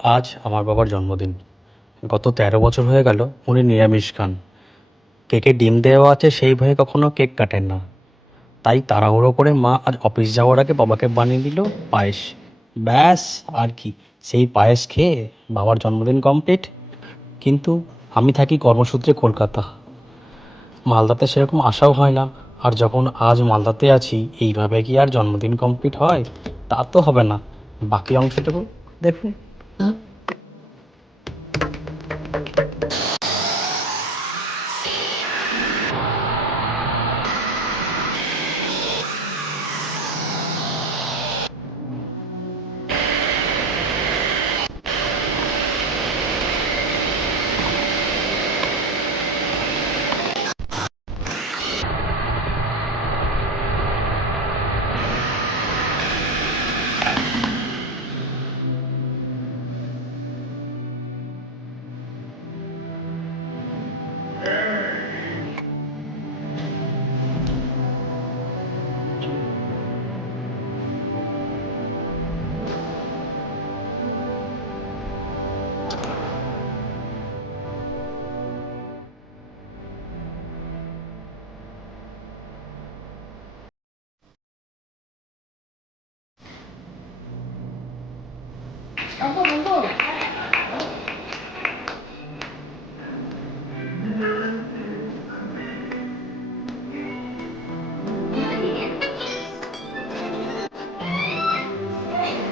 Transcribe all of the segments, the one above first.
আজ আমার বাবার জন্মদিন। গত ১৩ বছর হয়ে গেল উনি নিরামিষ খান। কেকে ডিম দেওয়া আছে সেই ভয়ে কখনো কেক কাটেন না। তাই তাড়াহুড়ো করে মা আজ অফিস যাওয়ার আগে বাবাকে বানিয়ে দিল পায়েস। ব্যাস, আর কি, সেই পায়েস খেয়ে বাবার জন্মদিন কমপ্লিট। কিন্তু আমি থাকি কর্মসূত্রে কলকাতা, মালদাতে সেরকম আসাও হয় না। আর যখন আজ মালদাতে আছি, এইভাবে কি আর জন্মদিন কমপ্লিট হয়? তা তো হবে না। বাকি অংশটুকু দেখুন।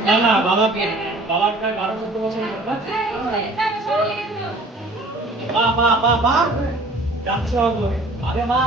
না না, বাবাকে বাবারটা ১২-১৪ বছর মা মা মা মা যাচ্ছে বাবু। আরে মা